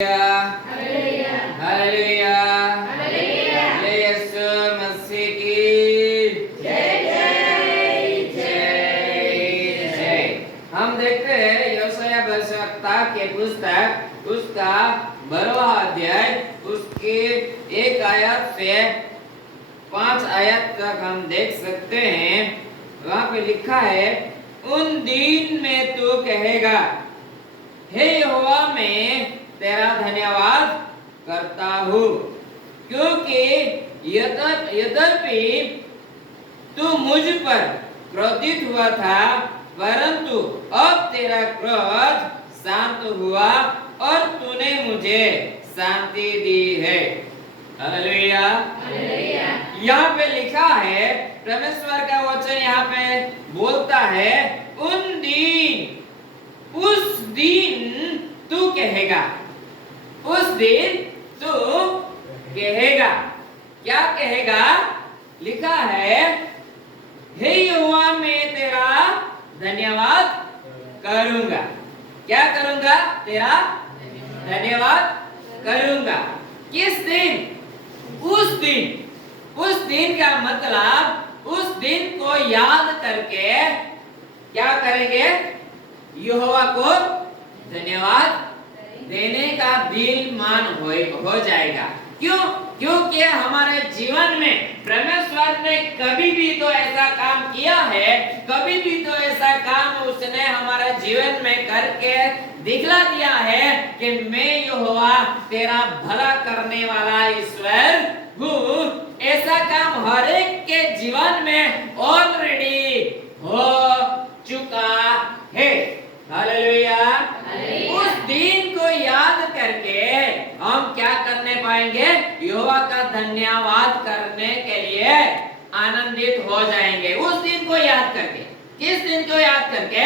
Hallelujah hallelujah hallelujah जय यीशु मसीह की जय जय जय जय। हम देखते हैं यशायाह भविष्यवक्ता के पुस्तक उसका 12वां अध्याय उसके 1 आयत से 5 आयत तक हम देख सकते हैं। वहाँ पे लिखा है, उन दिन में तू कहेगा, हे यहोवा, मैं तेरा धन्यवाद करता हूँ, क्योंकि यद्यपि तू मुझ पर क्रोधित हुआ था, परंतु अब तेरा क्रोध शांत हुआ और तूने मुझे शांति दी है। Hallelujah hallelujah. यहाँ पे लिखा है, परमेश्वर का वचन यहाँ पे बोलता है, उन दिन, उस दिन तू कहेगा, उस दिन तू कहेगा। क्या कहेगा? लिखा है, हे यहोवा, मैं तेरा धन्यवाद करूंगा। क्या करूंगा? तेरा धन्यवाद करूंगा। किस दिन? उस दिन। उस दिन का मतलब उस दिन को याद करके क्या करेंगे? यहोवा को धन्यवाद देने का दिल मान हो जाएगा। क्यों? क्योंकि हमारे जीवन में परमेश्वर ने कभी भी तो ऐसा काम किया है, कभी भी तो ऐसा काम उसने हमारे जीवन में करके दिखला दिया है कि मैं यहोवा तेरा भला करने वाला ईश्वर हूँ। ऐसा काम हर एक के जीवन में ऑलरेडी हो चुका है। हालेलुया। उस दिन को याद करके हम क्या करने पाएंगे? यहोवा का धन्यवाद करने के लिए आनंदित हो जाएंगे। उस दिन को याद करके। किस दिन को याद करके?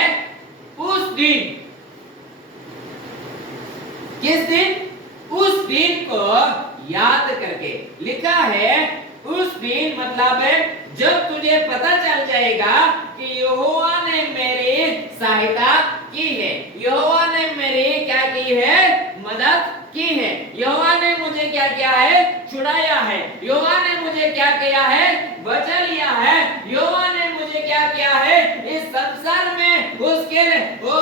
उस दिन। किस दिन? उस दिन को याद करके। लिखा है, उस दिन मतलब है जब तुझे पता चल जाएगा कि यहोवा ने मेरी सहायता की है, यहोवा ने मेरी क्या की है? मदद की है। यहोवा ने मुझे क्या किया है? छुड़ाया है। यहोवा ने मुझे क्या किया है? बचा लिया है। यहोवा ने मुझे क्या किया है? इस संसार में उसके वो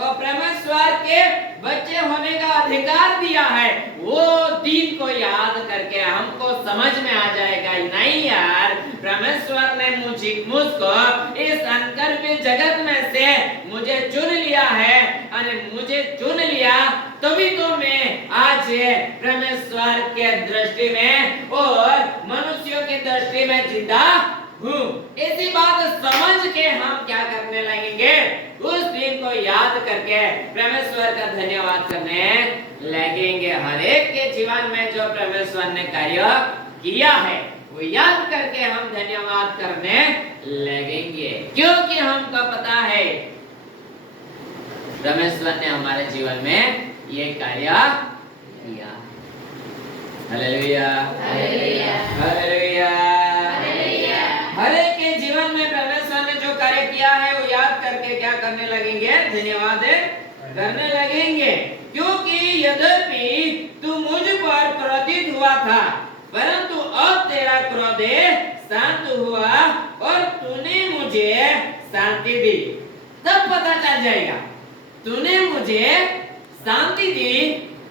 परमेश्वर के बच्चे होने का अधिकार दिया है। वो दिन को याद करके हमको समझ में आ जाएगा, नहीं यार, परमेश्वर ने मुझको इस अनकर्मी जगत में से मुझे चुन लिया है। अरे मुझे चुन लिया तभी तो मैं आज परमेश्वर के दृष्टि में और मनुष्यों की दृष्टि में जिंदा हूँ। इसी बात समझ के हम क्या करने लगेंगे? उस दिन को याद करके परमेश्वर का धन्यवाद करने लगेंगे। हर एक के जीवन में जो परमेश्वर ने कार्य किया है वो याद करके हम धन्यवाद करने लगेंगे, क्योंकि हमको पता है परमेश्वर ने हमारे जीवन में ये कार्य किया। Hallelujah hallelujah hallelujah hallelujah. हर एक के जीवन में परमेश्वर ने जो कार्य किया है वो याद करके क्या करने लगेंगे? धन्यवाद करने लगेंगे। क्योंकि यद्यपि तू मुझ पर क्रोधित हुआ था, परंतु अब तेरा क्रोध शांत हुआ और तूने मुझे शांति दी। तब पता चल जाएगा, तूने मुझे शांति दी,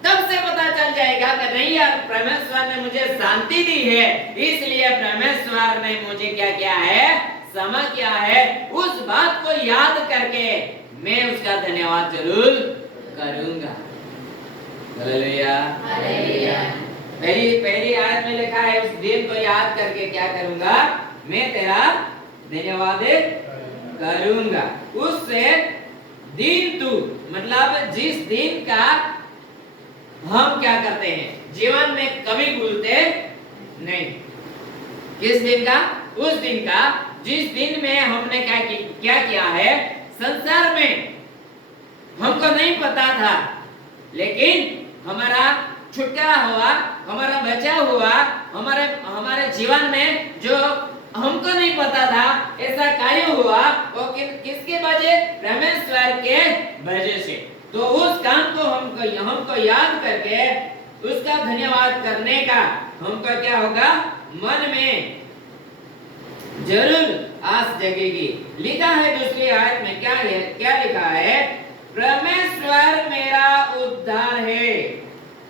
तब से पता चल जाएगा कि नहीं यार, परमेश्वर ने मुझे शांति दी है, इसलिए परमेश्वर ने मुझे क्या किया है? क्षमा किया है। उस बात को याद करके मैं उसका धन्यवाद जरूर करूंगा। Hallelujah hallelujah. पहली आयत में लिखा है, उस दिन को याद करके क्या करूंगा? मैं तेरा धन्यवाद करूंगा। उससे दिन तू मतलब जिस दिन का हम क्या करते हैं जीवन में कभी भूलते नहीं। किस दिन का? उस दिन का जिस दिन में हमने क्या किया है? संसार में हमको नहीं पता था, लेकिन हमारा छुटकारा हुआ, हमारा बचाव हुआ, हमारे जीवन में जो हमको नहीं पता था ऐसा कार्य हुआ, वो किसके वजह? परमेश्वर के वजह से। तो उस काम को हमको याद करके उसका धन्यवाद करने का हमको क्या होगा, मन में जरूर आस जगेगी। लिखा है दूसरी आयत में, क्या लिखा है, परमेश्वर मेरा उद्धार है।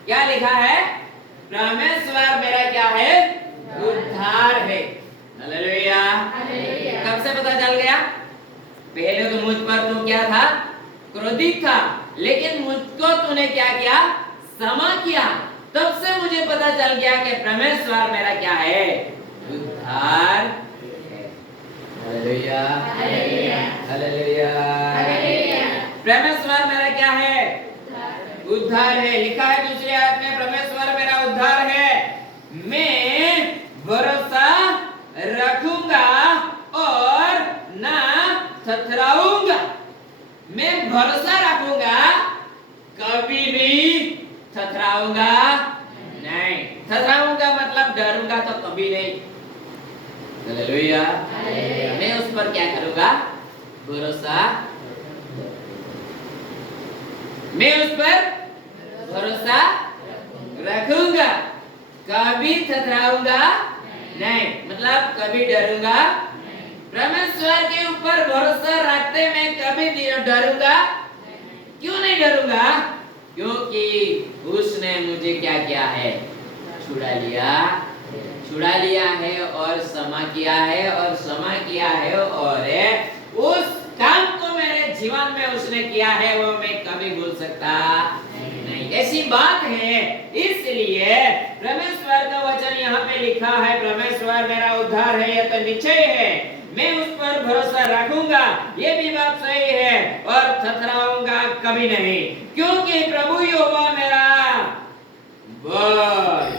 क्या लिखा है, परमेश्वर मेरा क्या है, उद्धार है। हालेलुया। कब से पता चल गया? पहले तो मुझ पर तू क्या था, क्रोधित था, लेकिन मुझको तूने क्या किया, क्षमा किया। तब से मुझे पता चल गया कि परमेश्वर मेरा क्या है, उद्धार है। हालेलुया, हालेलुया, परमेश्वर मेरा क्या है, उद्धार है। लिखा है दूसरी आयत में, परमेश्वर मेरा उद्धार है, मैं भरोसा रखूंगा और ना थथराऊंगा। मैं भरोसा रखूंगा, कभी भी थथराऊंगा नहीं। थथराऊंगा मतलब डरूंगा तो कभी नहीं। हालेलुया। मैं उस पर क्या करूंगा, भरोसा, मैं उस पर भरोसा रखूंगा, कभी थथराऊंगा नहीं, मतलब कभी डरूंगा। परमेश्वर के ऊपर भरोसा रखते मैं कभी डरूंगा, क्यों नहीं डरूंगा, क्योंकि उसने मुझे क्या किया है, छुड़ा लिया है और क्षमा किया है, और क्षमा किया है, और उस काम को मेरे जीवन में उसने किया है, वो मैं कभी भूल सकता नहीं। ऐसी बात है, इसलिए परमेश्वर का वचन यहाँ पे लिखा है, परमेश्वर मेरा उद्धार है, यह तो निश्चय है, मैं उस पर भरोसा रखूंगा, ये भी बात सही है, और थथराऊंगा कभी नहीं, क्योंकि प्रभु यहोवा मेरा बल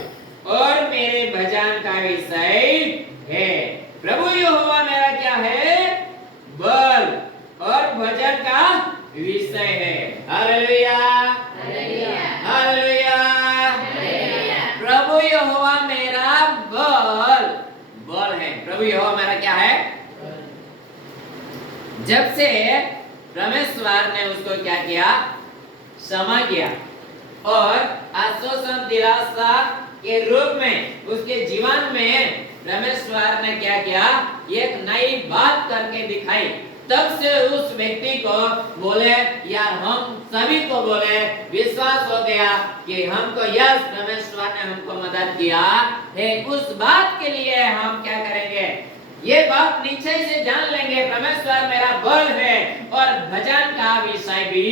और मेरे भजन का विषय है। प्रभु यहोवा मेरा क्या है, बल और भजन का विषय है। हालेलुया, हालेलुया, प्रभु यहोवा मेरा बल है। प्रभु यहोवा मेरा क्या है, जब से परमेश्वर ने उसको क्या किया, क्षमा किया और आश्वासन दिलासा के रूप में उसके जीवन में परमेश्वर ने क्या किया, एक नई बात करके दिखाई। तब से उस व्यक्ति को बोले, यार हम सभी को बोले, विश्वास हो गया कि हमको यस परमेश्वर ने हमको मदद किया है। उस बात के लिए हम क्या करेंगे, ये बात निश्चय से जान लेंगे, परमेश्वर मेरा बल है और भजन का विषय भी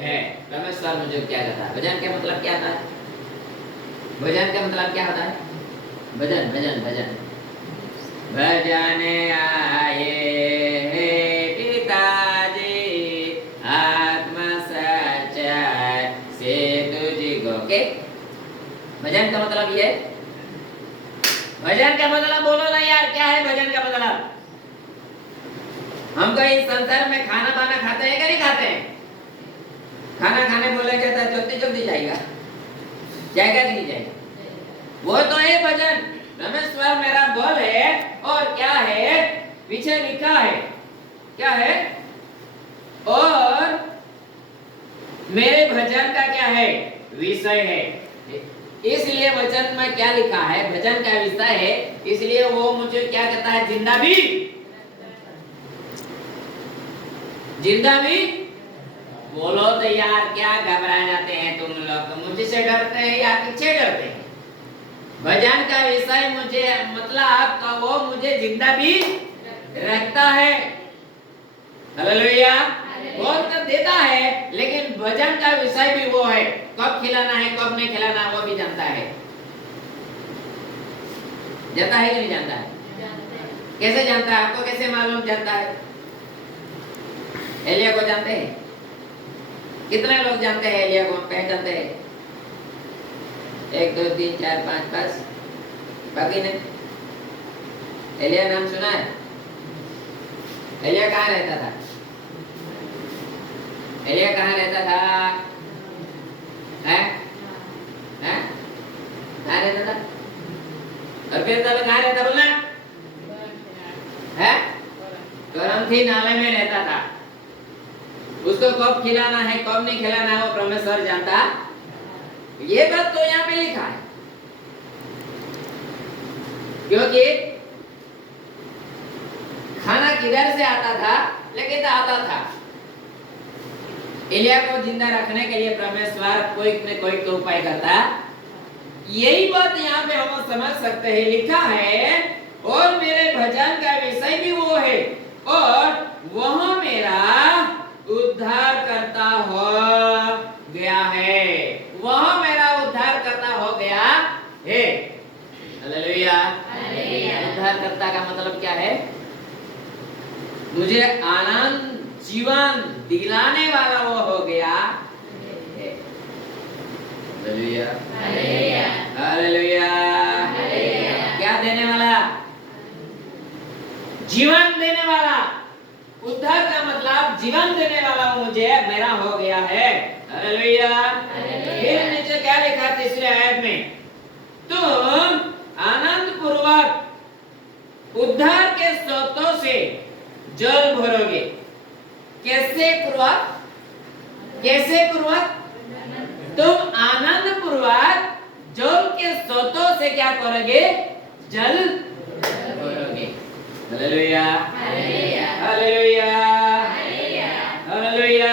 है। परमेश्वर मुझे क्या कहता है, भजन का मतलब क्या होता है, भजन का मतलब क्या होता है, भजन भजन भजन भजन आए पिताजी आत्मा सच्चाई से तुझको के। भजन का मतलब ये, भजन का मतलब बोलो ना यार, क्या है भजन का मतलब? हम कहीं संसार में खाना पाना खाते हैं क्या नहीं खाते हैं? खाना खाने बोला जाता है, जल्दी जल्दी जाएगा, जाएगा कि नहीं जाएगा? वो तो है भजन। परमेश्वर मेरा बल है, और क्या है, पीछे लिखा है, क्या है, और मेरे भजन का क्या है, विषय है। इसलिए वचन में क्या लिखा है, भजन का विषय है, इसलिए वो मुझे क्या कहता है, जिंदा भी बोलो तो यार, क्या घबरा जाते हैं तुम लोग, मुझसे डरते हैं या किससे डरते हैं? भजन का विषय मुझे मतलब आपका, वो मुझे जिंदा भी रखता है। हालेलुया, बहुत कर देता है, लेकिन भजन का विषय भी वो है, कब खिलाना है कब नहीं खिलाना वो भी जानता है। जानता है कि नहीं जानता है? कैसे जानता है, आपको कैसे मालूम जानता है? एलिया को जानते हैं? कितने लोग जानते हैं एलिया को, पहचानते हैं? 1 2 3 4 5 5, बाकी नहीं। एलिया नाम सुना है? एलिया कहाँ रहता था? एलिया कहाँ रहता था? हैं? हैं? कहाँ रहता था? और फिर तब कहाँ रहता बोलना? हैं? करमथी नाले में रहता था। उसको कब खिलाना है कब नहीं खिलाना है वो परमेश्वर जानता। ये बात तो यहाँ पे लिखा है, क्योंकि खाना किधर से आता था, लेकिन तो आता था। एलिया को जिंदा रखने के लिए परमेश्वर कोई न कोई तो उपाय करता। यही बात यहाँ पे हम समझ सकते हैं, लिखा है और मेरे भजन का विषय भी वो है और वह मेरा उद्धार करता हो गया है, वह मेरा उद्धार करता हो गया है। हालेलुया। उद्धार करता का मतलब क्या है? मुझे आनंद जीवन दिलाने वाला वो हो गया है। हालेलुया। हालेलुया। क्या देने वाला? जीवन देने वाला। उद्धार का मतलब जीवन देने वाला मुझे मेरा हो गया है। हालेलुया। फिर नीचे क्या लिखा तीसरे आयत में? तुम आनंद पूर्वक उद्धार के स्रोतों से जल भरोगे। कैसे पूर्वक? कैसे पूर्वक? तुम आनंद पूर्वक जल के स्रोतों से क्या करोगे? जल भरोगे। हालेलुया। हालेलुया। हालेलुया।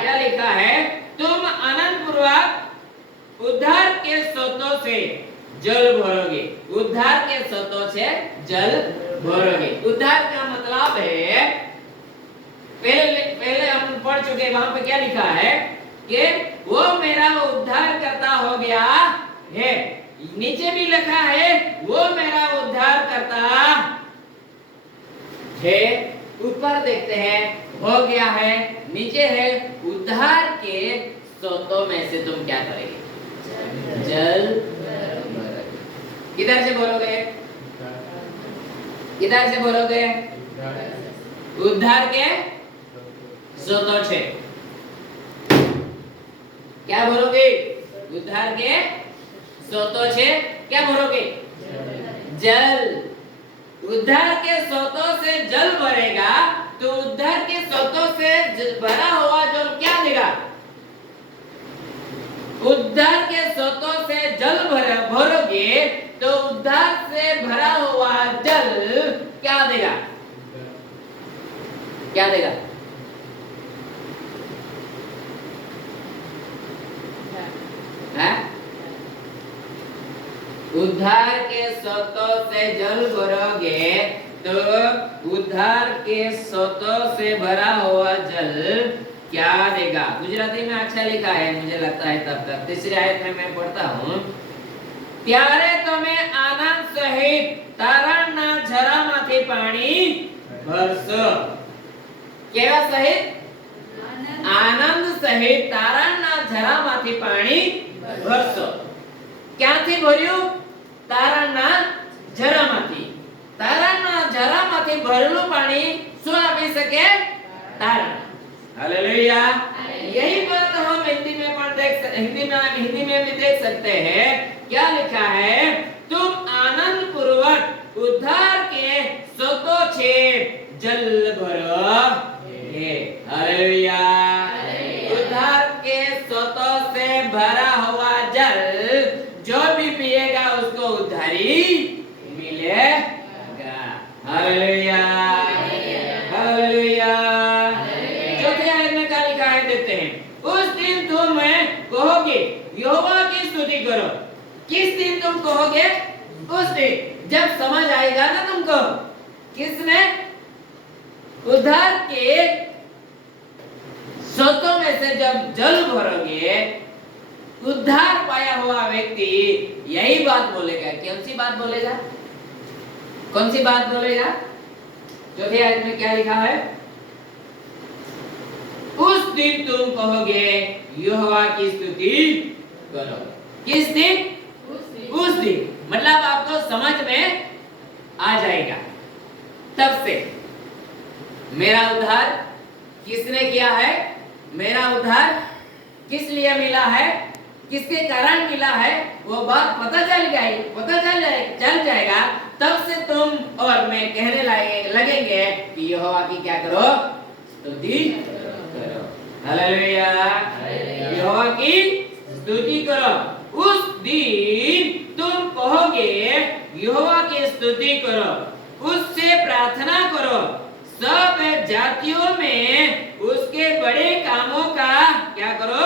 क्या लिखा है? तुम आनंद पूर्वक उद्धार के स्रोतों से जल भरोगे। उद्धार के स्रोतों से जल भरोगे। उद्धार का मतलब है, पहले हम पढ़ चुके, वहां पे क्या लिखा है कि वो मेरा उद्धार करता हो गया है। नीचे भी लिखा है वो मेरा उद्धार करता है। ऊपर देखते हैं हो गया है, नीचे है उद्धार के स्रोतों में से तुम क्या करेंगे? जल भरोगे। किधर से बोलोगे? किधर से बोलोगे? उद्धार के स्रोतों से। क्या भरोगे? उद्धार के स्रोतों से क्या भरोगे? जल। उद्धार के स्रोतों से जल भरेगा तो उद्धार के स्रोतों से भरा हुआ जल क्या देगा? उद्धार के स्रोतों से जल भरोगे तो उद्धार से भरा हुआ जल क्या देगा? क्या देगा? उद्धार के स्रोतों से जल भरोगे तो उद्धार के स्रोतों से भरा हुआ जल क्या देगा? गुजराती में अच्छा लिखा है मुझे लगता है तब तक। तीसरी आयत में मैं पढ़ता हूँ, ત્યારે તમે આનંદ સહિત તારણના ઝરામાંથી પાણી ભરશો। કેવા સહિત? આનંદ સહિત તારણના ઝરામાંથી પાણી ભરશો। ક્યાંથી ભર્યું? તારણના ઝરામાંથી। તારણના ઝરામાંથી ભરેલું પાણી શું આપી શકે? તારણ। हालेलुया। यही बात हम हिंदी में भी देख सकते हैं। क्या लिखा है? तुम आनंद पूर्वक उद्धार के स्रोतों से जल भरोगे। हालेलुया। उद्धार के स्रोतों से भरा हुआ जल जो भी पिएगा उसको उद्धारी मिलेगा। हालेलुया। हालेलुया। देखते हैं, उस दिन तुम कहोगे यहोवा की स्तुति करो। किस दिन तुम कहोगे? उस दिन जब समझ आएगा ना तुमको किसने उद्धार के स्रोतों में से जब जल भरोगे, उद्धार पाया हुआ व्यक्ति यही बात बोलेगा। कौन सी बात बोलेगा? कौन सी बात बोलेगा? चौथे आयत में क्या लिखा है? उस दिन तुम कहोगे यहोवा की स्तुति करो। किस दिन? उस दिन मतलब आपको समझ में आ जाएगा तब से मेरा उद्धार किसने किया है, मेरा उद्धार किस लिए मिला है, किसके कारण मिला है, वो बात पता चल जाएगा। तब से तुम और मैं कहने लगेंगे कि यहोवा की क्या करो? स्तुति करो। हालेलुया। यहोवा की स्तुति करो। उस दिन तुम कहोगे यहोवा की स्तुति करो, उससे प्रार्थना करो, सब जातियों में उसके बड़े कामों का क्या करो?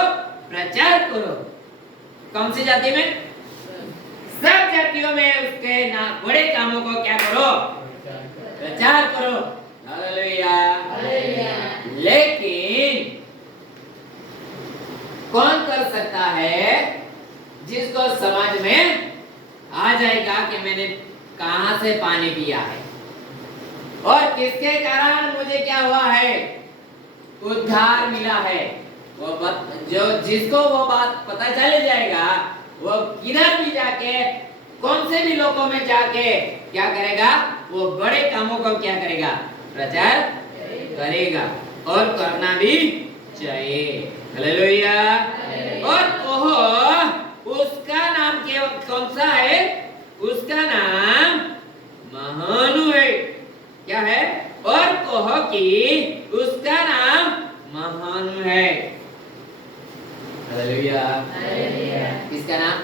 प्रचार करो। कौन सी जाति में? सब जातियों में उसके बड़े कामों को क्या करो? प्रचार करो। हालेलुया। लेकिन कौन कर सकता है जिसको समझ में आ जाएगा कि मैंने कहां से पानी पिया है और किसके कारण मुझे क्या हुआ है? उद्धार मिला है। वो जो जिसको वो बात पता चल जाएगा, वो किधर भी जाके, कौन से भी लोगों में जाके क्या करेगा? वो बड़े कामों को क्या करेगा? प्रचार करेगा और करना भी चाहिए। हालेलुया। और कहो उसका नाम कौन सा है? उसका नाम महानु है। क्या है? और कहो कि उसका नाम महानु है। हालेलुया। किसका नाम?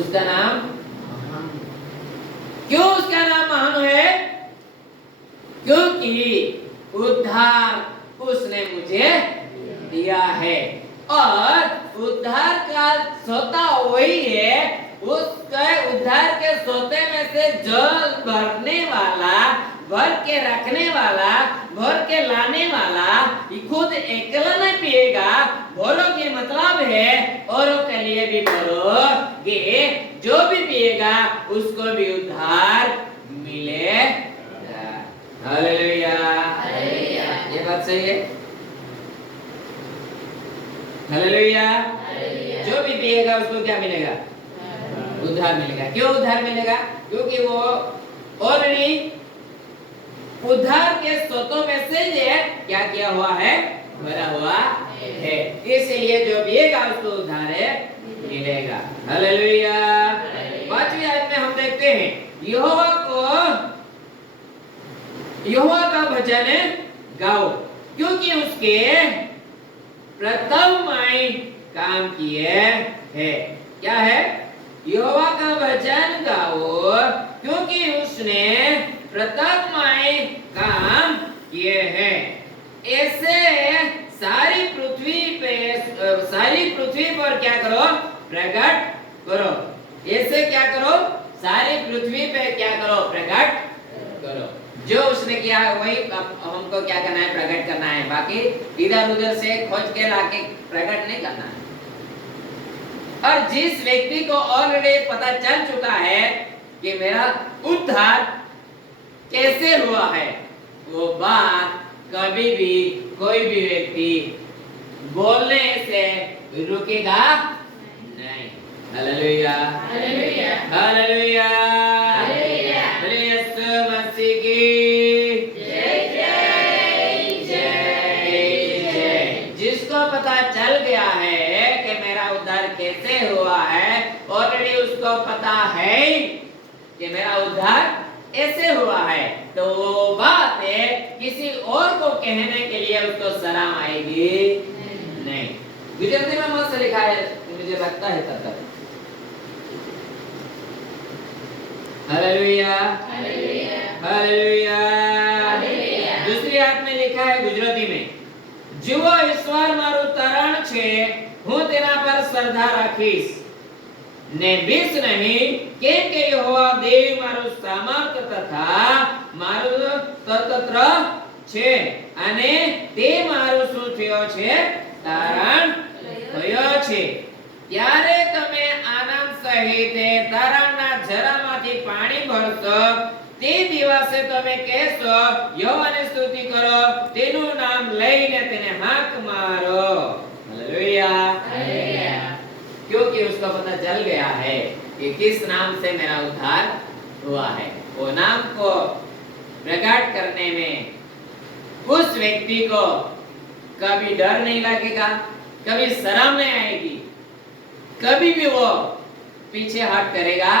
उसका नाम। क्यों उसका नाम महानु है? क्योंकि उद्धार उसने मुझे दिया है और उद्धार का सोता वही है। उसके उद्धार के सोते में से जल भरने वाला, भर के रखने वाला, भर के लाने वाला खुद अकेला नहीं पिएगा। भरो के मतलब है औरों के लिए भी भरोगे। जो भी पिएगा उसको भी उद्धार मिलेगा। हालेलुया। ये बात सही है। हालेलुया। जो भी पिएगा उसको क्या मिलेगा? उद्धार मिलेगा। क्यों उद्धार मिलेगा? क्योंकि वो ऑलरेडी उद्धार के स्रोतों में से क्या किया हुआ है? भरा हुआ है। इसलिए जो पिएगा उसको उद्धार मिलेगा। हालेलुया। 5वीं आयत में हम देखते हैं यहोवा का भजन गाओ, क्योंकि उसके प्रथममय काम किए हैं। क्या है? यहोवा का भजन गाओ, क्योंकि उसने प्रथममय काम किए हैं। ऐसे सारी पृथ्वी पर क्या करो? प्रकट करो। ऐसे क्या करो? सारी पृथ्वी पे क्या करो? प्रकट करो। जो उसने किया है वही हमको क्या करना है? प्रकट करना है। बाकी इधर उधर से खोज के लाके प्रकट नहीं करना है। और जिस व्यक्ति को ऑलरेडी पता चल चुका है कि मेरा उद्धार कैसे हुआ है, वो बात कभी भी कोई भी व्यक्ति बोलने से रुकेगा नहीं। हालेलुया। हालेलुया। हालेलुया। यीशु मसीह की जय जय जय जय। जिसको पता चल गया है कि मेरा उद्धार कैसे हुआ है, ऑलरेडी उसको पता है कि मेरा उद्धार ऐसे हुआ है, तो वो बात है किसी और को कहने के लिए उसको शर्म आएगी नहीं। गुजराती में मस्त लिखा है, मुझे लगता है तब तक। हालेलुया। हालेलुया। दूसरी आयत में लिखा है गुजराती में, जुओ ईश्वर मारू तरण छे, હું તેના પર શ્રદ્ધા રાખીશ ને બીસ નહીં, કેમ કે યહોવા દેવ મારું સામર્થ તથા મારું સ્તોત્ર છે અને તે મારું શું થયો છે? તારણ થયો છે। ત્યારે તમે આનંદ સહિત તારણના ઝરામાંથી પાણી ભરશો, તે દિવસે તમે કહેશો યહોવાની સ્તુતિ કરો, તેનું નામ લઈને તેને હાક મારો। हालेलुया। क्योंकि उसको पता चल गया है कि किस नाम से मेरा उद्धार हुआ है। वो नाम को प्रकट करने में उस व्यक्ति को कभी डर नहीं लगेगा, कभी शर्म नहीं आएगी, कभी भी वो पीछे हट करेगा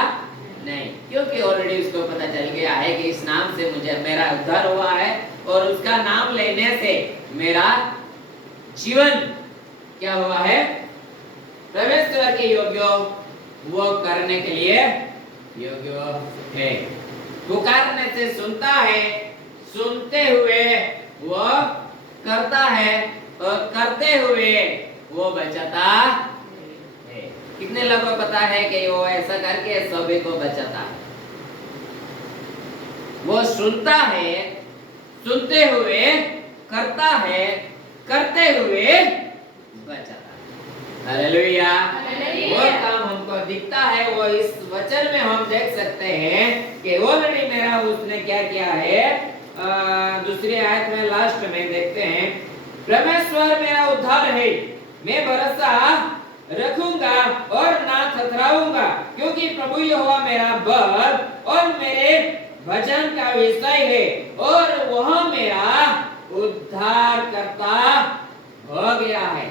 नहीं, क्योंकि ऑलरेडी उसको पता चल गया है कि इस नाम से मुझे मेरा उद्धार हुआ है और उसका नाम लेने से मेरा जीवन क्या हुआ है, परमेश्वर के योग्य वो करने के लिए योग्य है। पुकारने से सुनता है, सुनते हुए वो करता है और करते हुए वो बचाता है। कितने लोगों को पता है कि वो ऐसा करके सभी को बचाता है? वो सुनता है, सुनते हुए करता है, करते हुए बचाता है। हालेलुया। वो काम हमको दिखता है, वो इस वचन में हम देख सकते हैं कि ऑलरेडी मेरा उसने क्या किया है। दूसरी आयत में लास्ट में देखते हैं, परमेश्वर मेरा उद्धार है, मैं भरोसा रखूंगा और ना थथराऊंगा, क्योंकि प्रभु यहोवा मेरा बल और मेरे भजन का विषय है और वह मेरा उद्धार करता हो गया है।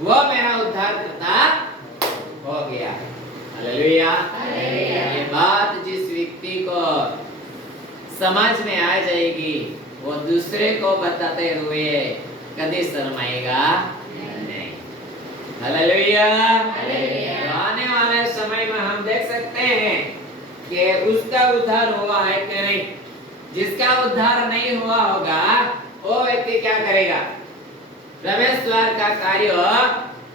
वह मेरा उद्धार करता हो गया है। हालेलुया। ये बात जिस व्यक्ति को समझ में आ जाएगी, वो दूसरे को बताते हुए कभी शर्माएगा नहीं। हालेलुया। आने वाले समय में हम देख सकते हैं कि उसका उद्धार हुआ है कि नहीं। जिसका उद्धार नहीं हुआ होगा वो व्यक्ति क्या करेगा, परमेश्वर का कार्य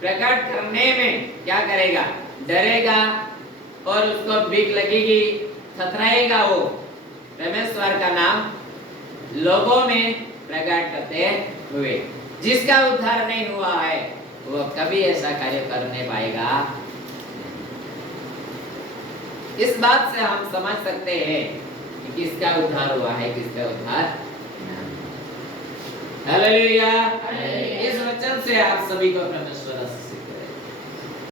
प्रकट करने में क्या करेगा, डरेगा और उसको भीख लगेगी, थथराएगा। वो परमेश्वर का नाम लोगों में प्रकट करते हुए। जिसका उद्धार नहीं हुआ है वो कभी ऐसा कार्य करने पाएगा। इस बात से हम समझ सकते हैं कि किसका उद्धार हुआ है, किसका उद्धार। हालेलुया। इस वचन से आप सभी को परमेश्वर